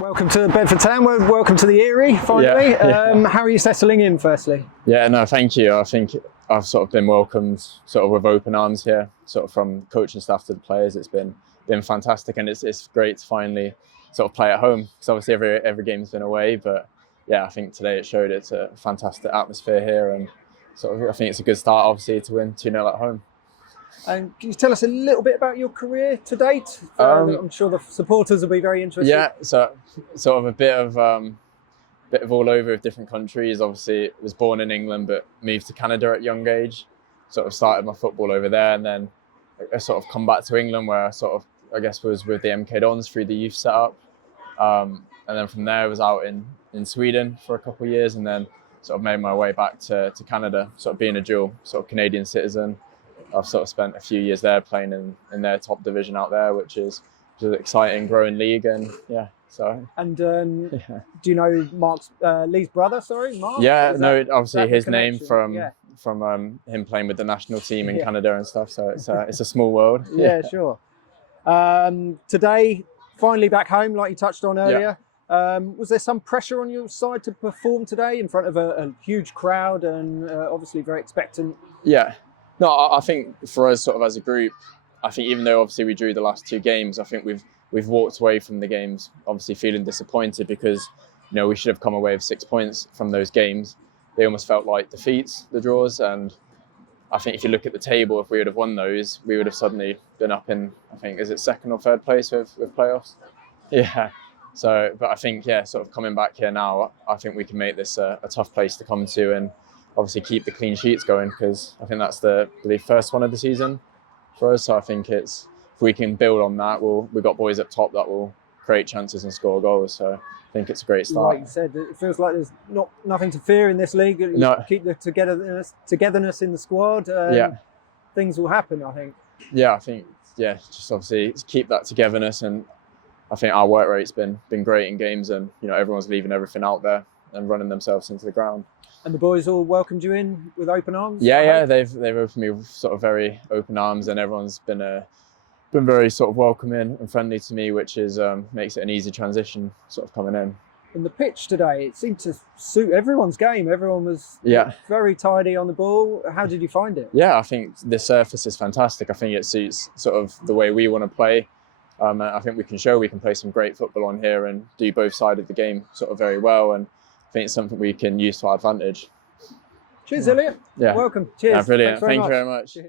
Welcome to Bedford Town. Welcome to the Erie, finally. How are you settling in, firstly? Yeah, no, thank you. I think I've sort of been welcomed sort of with open arms here, sort of from coaching staff to the players. It's been fantastic, and it's great to finally sort of play at home, because obviously every game's been away, but yeah, I think today it showed it's a fantastic atmosphere here, and sort of I think it's a good start, obviously, to win 2-0 at home. And can you tell us a little bit about your career to date? I'm sure the supporters will be very interested. Yeah, so sort of a bit of all over with different countries. Obviously, was born in England, but moved to Canada at a young age. Sort of started my football over there, and then I sort of come back to England, where I sort of, I guess, was with the MK Dons through the youth setup. And then from there, I was out in Sweden for a couple of years, and then sort of made my way back to Canada, sort of being a dual sort of Canadian citizen. I've sort of spent a few years there playing in their top division out there, which is an exciting, growing league, and yeah. So. And do you know Mark's Lee's brother? Sorry, Mark. Yeah, no, obviously his name from him playing with the national team in Canada and stuff. So it's a small world. Yeah, sure. Today, finally back home, like you touched on earlier. Was there some pressure on your side to perform today in front of a huge crowd and obviously very expectant? Yeah. No, I think for us, sort of as a group, I think even though obviously we drew the last 2 games, I think we've walked away from the games obviously feeling disappointed, because we should have come away with 6 points from those games. They almost felt like defeats, the draws, and I think if you look at the table, if we would have won those, we would have suddenly been up in, I think, is it 2nd or 3rd place with playoffs? Yeah. So, but I think, sort of coming back here now, I think we can make this a tough place to come to, and obviously keep the clean sheets going, because I think that's the first one of the season for us. So I think if we can build on that, we've got boys up top that will create chances and score goals. So I think it's a great start. Like you said, it feels like there's nothing to fear in this league. You keep the togetherness in the squad. Things will happen, I think. Yeah, I think just obviously keep that togetherness, and I think our work rate's been great in games, and everyone's leaving everything out there and running themselves into the ground. And the boys all welcomed you in with open arms? Yeah, they've opened me with sort of very open arms, and everyone's been very sort of welcoming and friendly to me, which is makes it an easy transition sort of coming in. And the pitch today, it seemed to suit everyone's game. Everyone was very tidy on the ball. How did you find it? Yeah, I think the surface is fantastic. I think it suits sort of the way we want to play. I think we can play some great football on here and do both sides of the game sort of very well, and I think it's something we can use to our advantage. Cheers, Elliot. Yeah. Welcome. Cheers. Yeah, brilliant. Thank you very much.